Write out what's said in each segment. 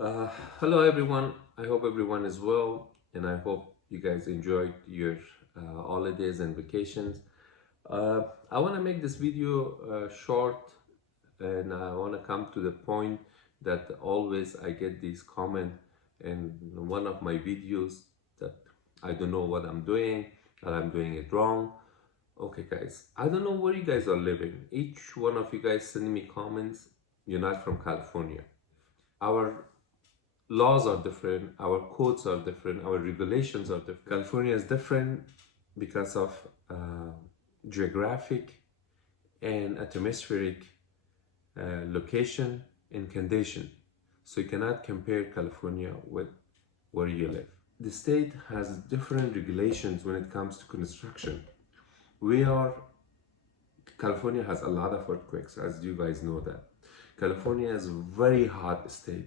Uh, Hello everyone. I hope everyone is well, and I hope you guys enjoyed your holidays and vacations. I want to make this video short, and I want to come to the point that always I get these comment in one of my videos that I don't know what I'm doing, that I'm doing it wrong. Okay, guys, I don't know where you guys are living. Each one of you guys send me comments. You're not from California. Our laws are different, our codes are different, our regulations are different. California is different because of geographic and atmospheric location and condition. So you cannot compare California with where you live. The state has different regulations when it comes to construction. We are California has a lot of earthquakes, as you guys know that. California is a very hot state.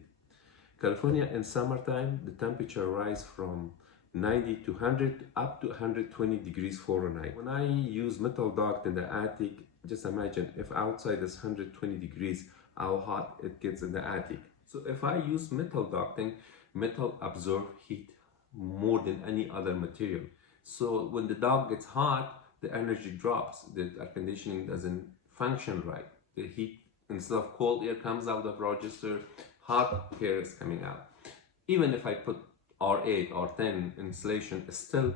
California in summertime, the temperature rise from 90 to 100 up to 120 degrees Fahrenheit. When I use metal duct in the attic, just imagine if outside is 120 degrees, how hot it gets in the attic. So if I use metal ducting, metal absorb heat more than any other material. So when the duct gets hot, the energy drops. The air conditioning doesn't function right. The heat, instead of cold air comes out of register, hot air is coming out. Even if I put R8 or 10 insulation, still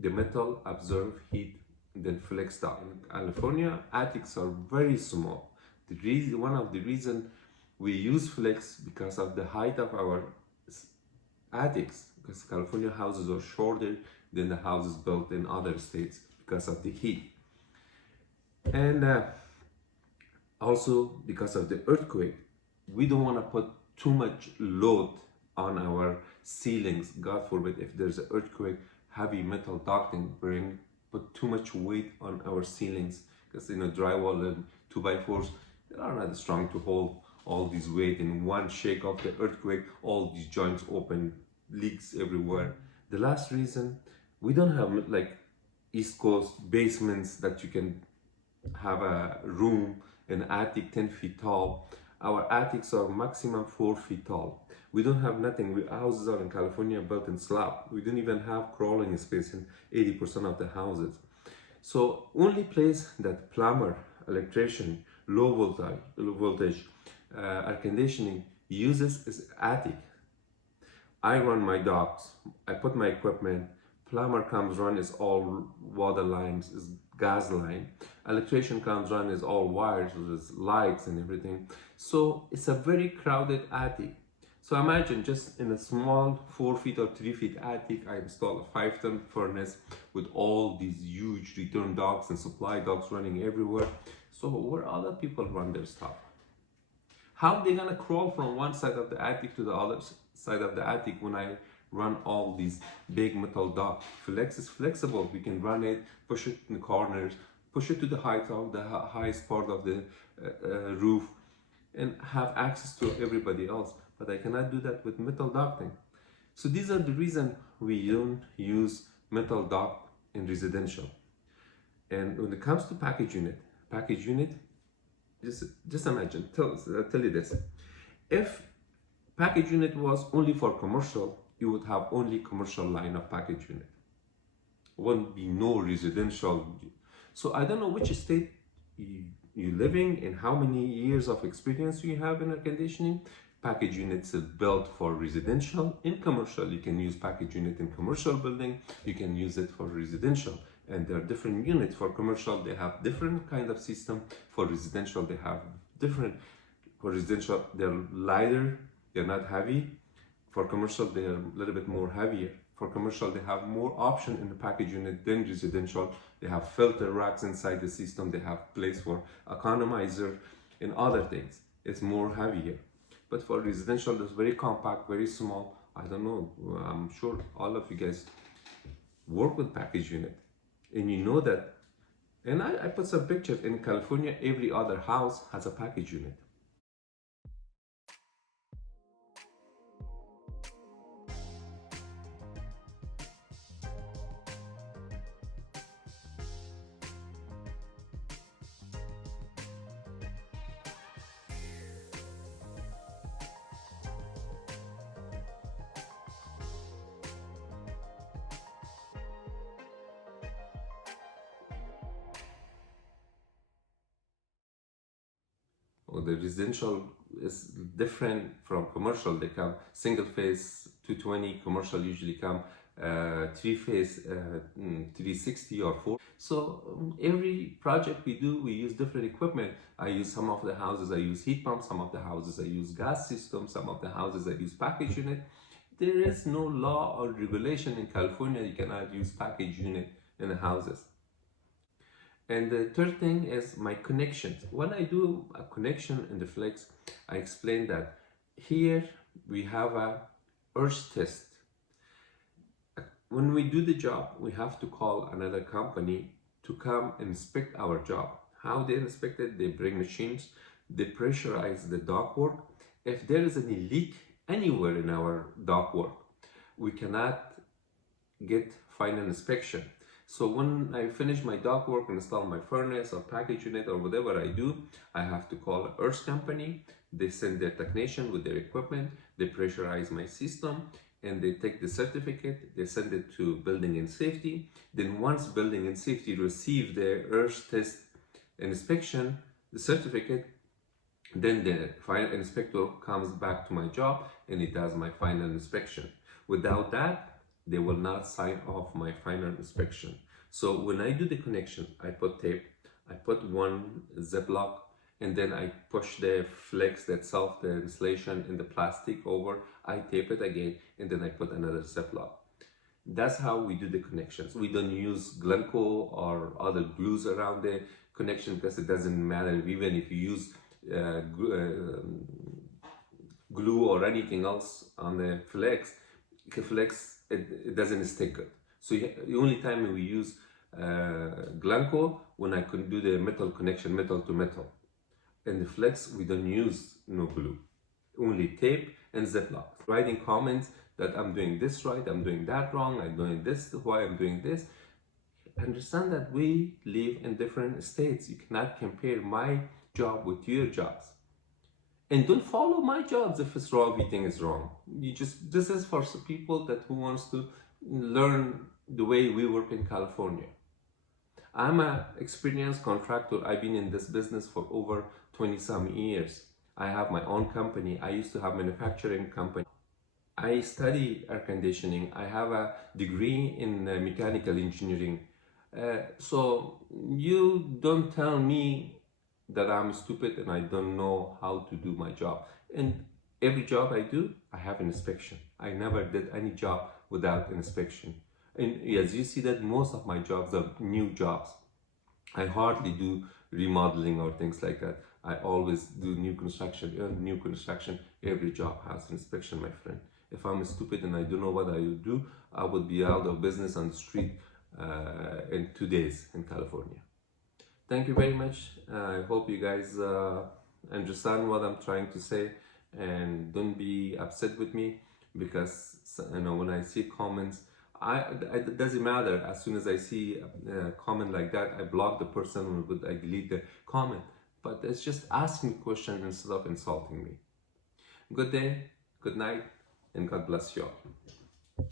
the metal absorb heat then flex down. In California, attics are very small. One of the reason we use flex because of the height of our attics, because California houses are shorter than the houses built in other states because of the heat. And also because of the earthquake, we don't want to put too much load on our ceilings. God forbid, if there's an earthquake, heavy metal ducting put too much weight on our ceilings, because drywall and 2x4s, they are not strong to hold all this weight. In one shake of the earthquake, all these joints open, leaks everywhere. The last reason, we don't have like East Coast basements that you can have a room, an attic 10 feet tall. Our attics are maximum 4 feet tall. We don't have nothing. Houses are in California built in slab. We don't even have crawling space in 80% of the houses. So only place that plumber, electrician, low voltage air conditioning uses is attic. I run my docks, I put my equipment, plumber comes run is all water lines, is gas line, electrician comes run is all wires, is lights and everything. So it's a very crowded attic. So imagine just in a small 4 feet or 3 feet attic, I install a 5-ton furnace with all these huge return docks and supply docks running everywhere. So where other people run their stuff? How they gonna crawl from one side of the attic to the other side of the attic when I run all these big metal duct? Flex is flexible. We can run it, push it in the corners, push it to the height of the highest part of the roof, and have access to everybody else. But I cannot do that with metal ducting. So these are the reason we don't use metal duct in residential. And when it comes to package unit, just imagine, tell you this. If package unit was only for commercial, you would have only commercial line of package unit. Wouldn't be no residential. So I don't know which state you living and how many years of experience you have in air conditioning. Package units are built for residential. In commercial, you can use package unit in commercial building. You can use it for residential. And there are different units. For commercial, they have different kind of system. For residential, they have different. For residential, they're lighter, they're not heavy. For commercial, they're a little bit more heavier. For commercial, they have more option in the package unit than residential. They have filter racks inside the system. They have place for economizer and other things. It's more heavier. But for residential, it's very compact, very small. I don't know. I'm sure all of you guys work with package unit, and you know that. And I put some pictures in California. Every other house has a package unit. or the residential is different from commercial. They come single phase 220, commercial usually come three phase 360 or 4. So every project we do, we use different equipment. I use some of the houses, I use heat pumps, some of the houses I use gas systems, some of the houses I use package unit. There is no law or regulation in California you cannot use package unit in the houses. And the third thing is my connections. When I do a connection in the flex, I explain that here we have a urge test. When we do the job, we have to call another company to come inspect our job. How they inspect it? They bring machines, they pressurize the ductwork. If there is any leak anywhere in our ductwork, we cannot get final inspection. So when I finish my ductwork and install my furnace or package unit or whatever I do, I have to call an earth company. They send their technician with their equipment, they pressurize my system, and they take the certificate, they send it to building and safety. Then once building and safety receive the earth test inspection, the certificate, then the final inspector comes back to my job and it does my final inspection. Without that, they will not sign off my final inspection. So when I do the connection, I put tape, I put one Ziploc, and then I push the flex itself, the insulation in the plastic over, I tape it again, and then I put another Ziploc. That's how we do the connections. We don't use Glencoe or other glues around the connection because it doesn't matter. Even if you use glue or anything else on the flex, it doesn't stick good. So the only time we use Glencoe when I can do the metal connection, metal to metal. In the flex, we don't use no glue, only tape and Ziploc. Writing comments that I'm doing this right, I'm doing that wrong, I'm doing this, why I'm doing this. Understand that we live in different states. You cannot compare my job with your jobs. And don't follow my jobs if it's wrong, everything is wrong. This is for people that who wants to learn the way we work in California. I'm an experienced contractor. I've been in this business for over 20 some years. I have my own company. I used to have manufacturing company. I study air conditioning. I have a degree in mechanical engineering. So you don't tell me that I'm stupid and I don't know how to do my job. And every job I do, I have an inspection. I never did any job without an inspection. And as you see that most of my jobs are new jobs. I hardly do remodeling or things like that. I always do new construction. New construction, every job has an inspection, my friend. If I'm stupid and I don't know what I will do, I would be out of business on the street in 2 days in California. Thank you very much. I hope you guys understand what I'm trying to say, and don't be upset with me because when I see comments, it doesn't matter. As soon as I see a comment like that, I block the person or I delete the comment. But it's just asking a question instead of insulting me. Good day, good night, and God bless you all.